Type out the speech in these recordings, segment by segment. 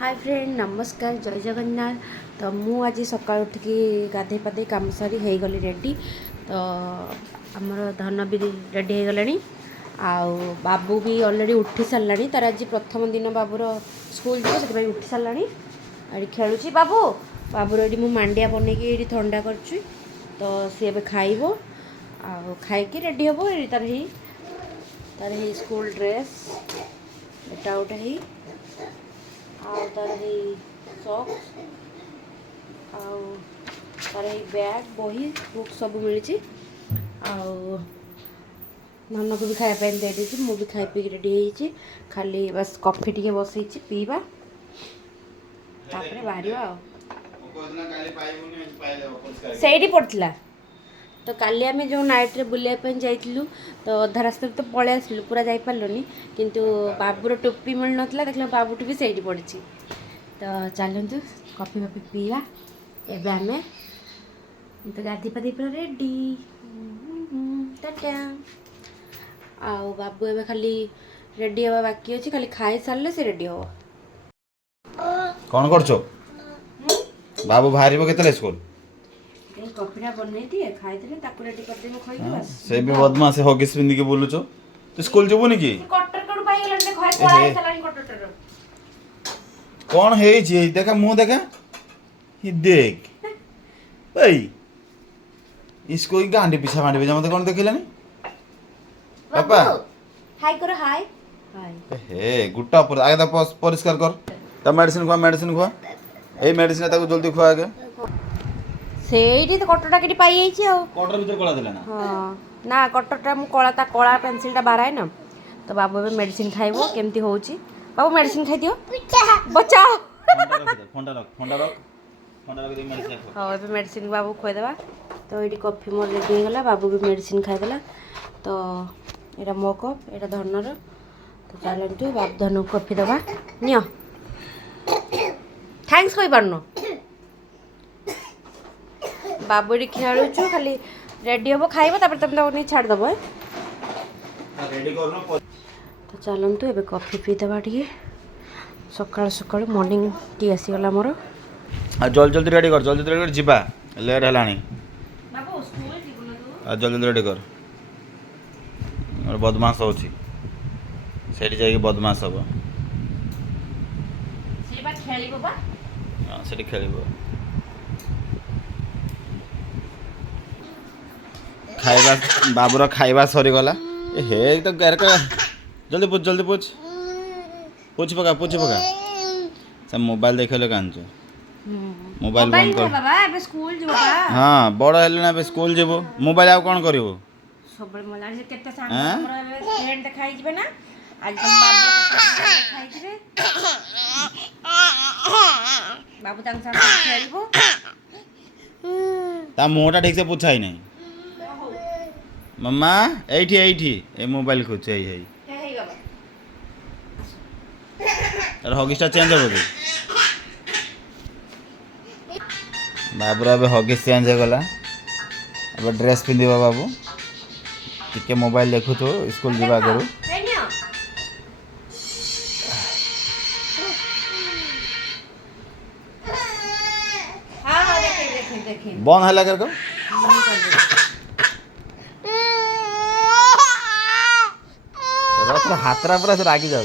Hi friend नमस्कार जय जगन्नाथ। तो मु आज सकाल उठिकी गाधे पाधे कम सारी हो गली रेडी। तो आमर धन भी रेडी हो गलानी। आउ बाबू भी ऑलरेडी उठी सारानी। तार आज प्रथम दिन बाबूर स्कूल जीव से उठी सारानी। ये खेलुची बाबू बाबूर ये मुझे मांडिया बनईकी ये थंडा कर। तो सी ए खाइब खाई रेडी हम ये तार ही स्कूल ड्रेस एटा गोटे ही आउ तार सॉक्स आउ तार बैग बही बुक सब मिली। आउ नन को भी खायापी दे दी। मुझे खाई पी रेडी हो खाली बस कॉफी टी बसई पीवा बाहर से पड़ता। तो काली आम जो नाइट रे बुलायापी जाइलु तो अधा रास्ता तो पलि आसलु पूरा जापारूनी किंतु बाबूर टोपी मिल ना देख बाबूटी भी सही पड़ी। तो चलतु कॉफी फफी पीवा एवं आम तो गाधी पाधी पूरा रेडी टाटा। आउ बाबू एवं खाली रेडी हवा बाकी अच्छी खाली खाई सारे से रेडी हम कौन कर बाबू बाहर के स्कूल कॉफीटा बनई दिए खाई रेडी कर खाई से भी बदमाश हगिस पिंधिक बुलुच तू स्कूल जीवुनि कि कौन है देखा मुँह देखा देख इसको गांडी पिछा गांडी पिछा मत कौन देखिलानी पापा हाय करो हाय हाय हे गुट्टा पर आगे ता परिष्कार कर ता मेडिसिन खुआ ए मेडिसिन ताको जल्दी खुआ आगे सेठी तो कटरटा के पाई जाइए कटर भीतर कला देला ना हाँ ना कटरटा मु कला ता कला पेंसिलटा बाराए ना। तो बाबू ए मेडिसिन खाइबो केमती होउची बाबू मेडिसिन खाइ दियो बचाओ फोनटा रख दे मेडिसिन खा हाँ ए मेडिसिन बाबू खोई देबा। तो ये कॉफी मोर रेडी हो गला बाबू भी मेडिसिन खाई देला। तो एटा मो कप एटा धनर। तो चलतु बाबू धन कॉफी देबा नियो थैंक्स कोई पारनो बाबू ये खेलुचु खाली रेडी हम खाइब तुम नहीं छाड़देव रेडी करनो। तो चलतु ए कॉफी पीदेबा टे सकाल सकाल मॉर्निंग टी आसीगला मोर जल्दी रेडी कर जीवा लेट है जल्दी रेडी कर बदमाश हो जाइए बदमाश हम से खेल खाइबा बाबूर खाइबा सरीगला हे तो जल्दी पूछ पका से मोबाइल देखे कांचु मोबाइल बंद कर बाबा एबे स्कूल जीव हाँ बड़ है स्कूल जीव मोबाइल आउ कौन कर सब मला से केते सांग हमरा फ्रेंड खाइ जिवे ना आज हम बाबू खाइ जिवे बाबू तंग संग खेलबो ता मुंहटा ठीक से पूछाई नहीं मम्मा एठी ए मोबाइल खोज है तार हगिसटा चेंज हो गई बाबूर अब हगिस चेंज हो गला अब ड्रेस पिंधिबा बाबू टिके मोबाइल देखु तो स्कूल जीवा करू बंद है लगा कर हाथरा पूरा से रागी जाऊ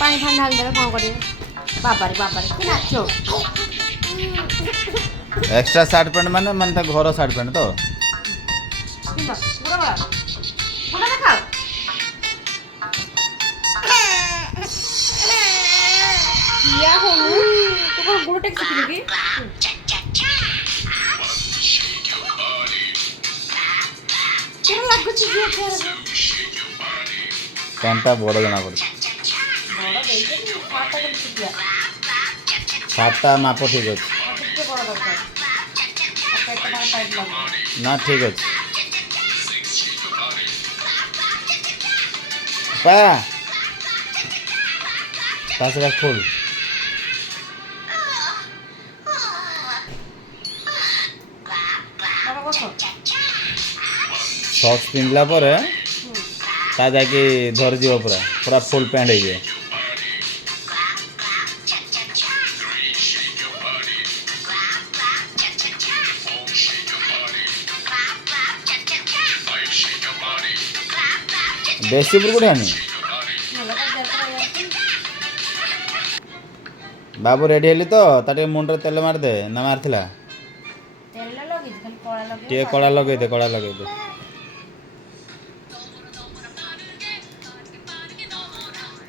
पानी फान ढाल देवे कौन करिए बाबारे नाचो एक्स्ट्रा शर्ट पैंट माने घर शर्ट पैंट तो पैंटा बड़ जना पड़े सातटा माप ठीक अच्छे ना ठीक अच्छे खोल କଷ ସକ୍ସ ପିନ୍ଧିଲା ପରେ ତା ଯାଇକି ଧରିଯିବ ପୁରା ପୁରା ଫୁଲ୍ ପ୍ୟାଣ୍ଟ ହେଇଯିବ। ବେଶୀ ଉପରକୁ ଉଠାନି। ବାବୁ ରେଡ଼ି ହେଲି ତ ତା ଟିକେ ମୁଣ୍ଡରେ ତେଲ ମାରିଦେ ନା ମାରିଥିଲା? ତେଲ ଲଗେଇଛି ଖାଲି କଳା ଲଗେଇବ। ଟିକେ କଳା ଲଗେଇଦେ କଳା ଲଗେଇଦେ।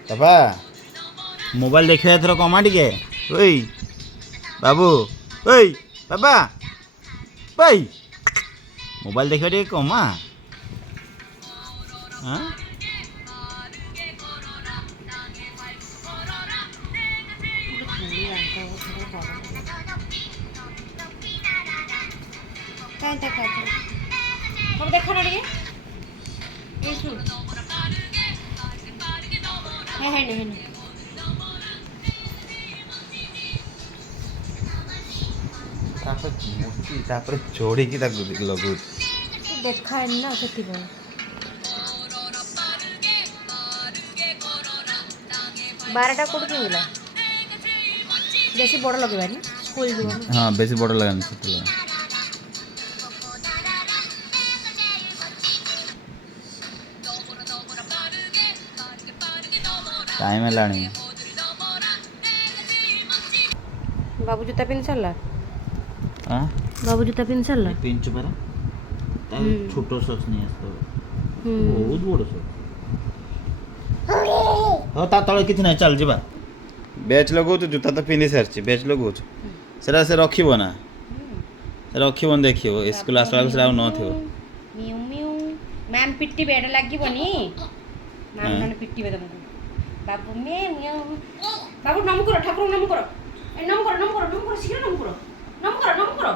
ବାପା ମୋବାଇଲ ଦେଖିବା ଏଥର କମା ଟିକେ। ଓଇ ବାବୁ ଓଇ ବାପା ଓଇ ମୋବାଇଲ ଦେଖିବା ଟିକେ କମା। ହଁ ସବୁ ଦେଖ ନା ଟିକେ ଏ ଶୁଣ ହେନେ ତାପରେ ଚଢ଼ିକି ତାକୁ ଲଗଉଛି। ଦେଖାଏନି ନା ସେଥିପାଇଁ। ବାରଟା କୋଉଠି କିଣିଲା? ବେଶୀ ବଡ଼ ଲଗେଇବାନି ସ୍କୁଲ ଯିବ ନା। ହଁ ବେଶୀ ବଡ଼ ଲାଗାନି ସେଥିପାଇଁ। ଟାଇମ୍ ହେଲାଣି। ବାବୁ ଜୁତା ପିନ୍ଧି ସାରିଲା? ଆଁ ବାବୁ ଜୁତା ପିନ୍ଧି ସାରିଲା? ପିଞ୍ଚୁ ପରା ତା ଛୋଟ ସକ୍ସ ନେଇ ଆସିବ। ବହୁତ ବଡ଼ ସକ୍ସ। ହଁ ତା ତଳେ କିଛି ନାହିଁ ଚାଲ ଯିବା। ବ୍ୟାଚ୍ ଲଗାଉଛୁ ଜୁତା ତ ପିନ୍ଧି ସାରିଛି ବ୍ୟାଚ୍ ଲଗାଉଛୁ ସେଟା ସେ ରଖିବ ନା ରଖିବନି ଦେଖିବ ସ୍କୁଲ ଆସିଲା ବେଳକୁ ସେଟା ଆଉ ନଥିବ। ମିଉ ମିଉ ମ୍ୟାମ୍ ପିଟିବେ ଏଟା ଲାଗିବନି। ମ୍ୟାମ୍ ମାନେ ପିଟିବେ ତମକୁ। ବାବୁ ମେ ମିଉ ବାବୁ ନମ କର ଠାକୁରଙ୍କୁ ନମ କର। ଏ ନମ କର ଶୀଘ୍ର ନମ କର।